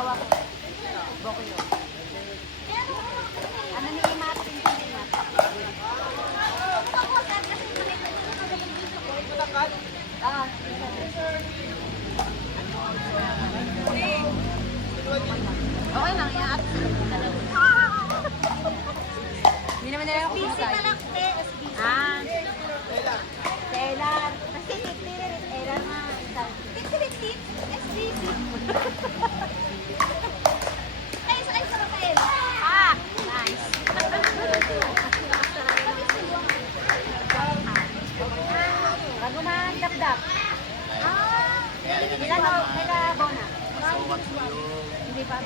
bawa ko. Boko yun. Ano ni Imat? Imat. Ah, okay lang, i-aat. Hindi naman nila ako kumasay. Ah. Telar. Kasi titirit. Telar nga. Titirit. SBC. Ay, sa kayo sa Rafael. Ah, nice. Baguman, dap-dap. Ah, kila Bona. Hindi pa.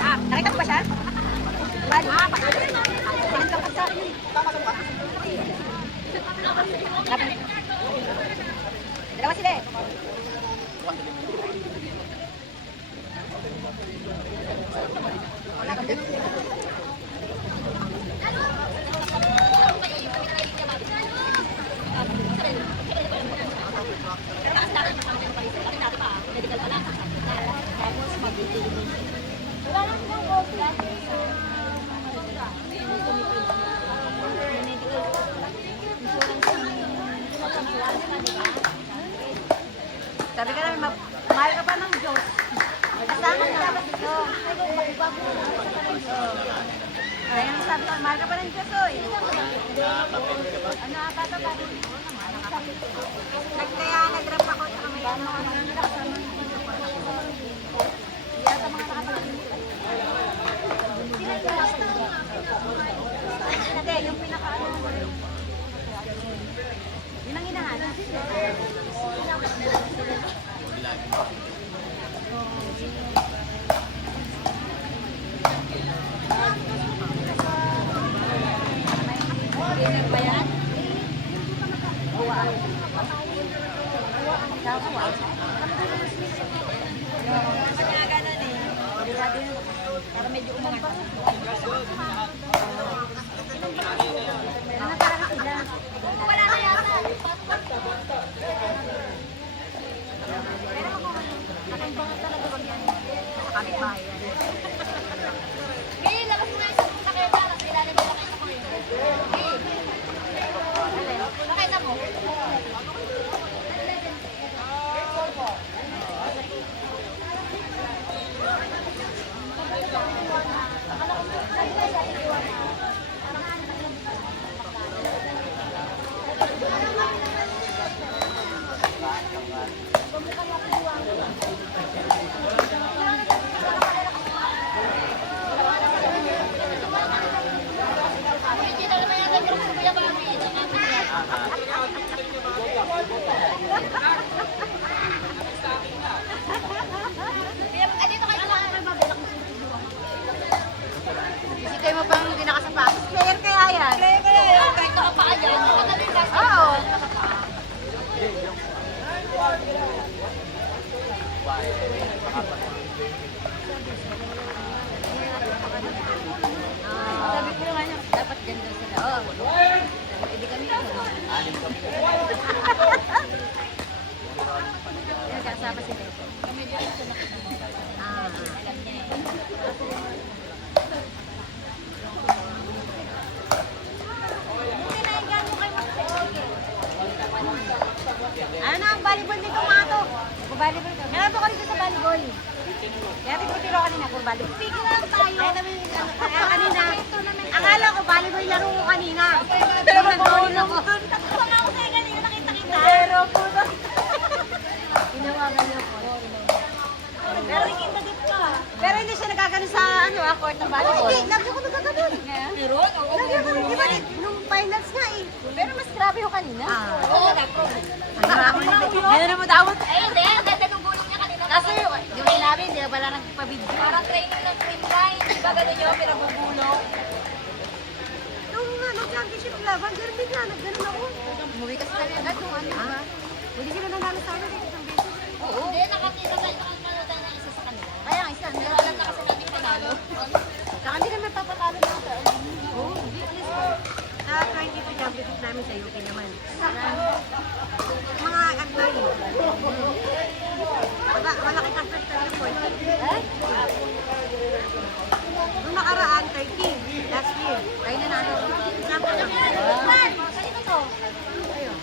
Ah, nakita mo ba siya? Bali. Ah, pinagkakas sa akin. Dalawa sila eh. Sabi ka namin, mahal ka pa ng Diyos. Kasama ka dapat ito. Kaya nang sabi ko, mahal ka pa ng Diyos, oy. Ano ata ito ba? Kaya nag-rap ako sa kamay. Yata mga nakapagpili. Hindi, yung pinaka-ano. Yun ang hinahanap. Para medyo umangat. Ano talaga sila? Wala na yata. Pero ako, nakaibangan talaga wag yan. Sa kamit bahay yan. Gay, lakas mo nga yung saketa. Ilalim mo nakita ko yun. Gay. Nakita mo? Kayo mo bang hindi nakasapatos? Player kaya yan? Player kaya yan? Kahit nakapaa yan? Oo. Sabi ko nga niya, dapat ganda sila. Oo. Hindi kami ano. Anim kami. Nagkasama sila. Kami dito sa nakita. Alam niya eh. Ano na ang volleyball nito mga to? Volleyball ka. Meron ko dito sa volleyball. Kaya titiro kanina po volleyball. Sige lang tayo. Kaya kanina. Akala ko volleyball laro ko kanina. Pero nagulong ko. Takbo nga ako sa'yo kanina. Nakita-kita. Pero po na. Ginawagan niya po. Pero nakita dito ka. Pero hindi siya nagkaganon sa court ng volleyball. Hindi. Lagi ako nagkaganon. Pero? Lagi ako nagkaganon. Nung finals nga eh. Pero mas grabe yung kanina. Oo. Gano'n mo daw? Eh, hindi. Ang ganda ng gulong niya kanina. Kasi yung namin, hindi na pala nagpapabidyo. Parang training ng twin line. Di ba gano'n yun? Pinagugulong. Nung championship laban, gano'n din na. Nagganon ako. Umuwi kasi kami agad nung ano, diba? Hindi sila nanalo sa amin. Oo. Hindi, nakakita tayo ng isa sa kanila. Kaya nga, isa. Alam na kasi namin panalo. Saka hindi naman papatalo na ito. Oo, hindi. 20 pa dyan. championship namin sa UP naman. Mga attorney. Diba, malaki ka first time point. Nung nakaraan, 13. Last year. Tayo na nalo. Sample lang. Kanino to? Ayun.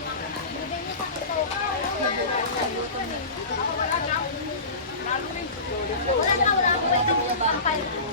Wala na, wala. Wala na.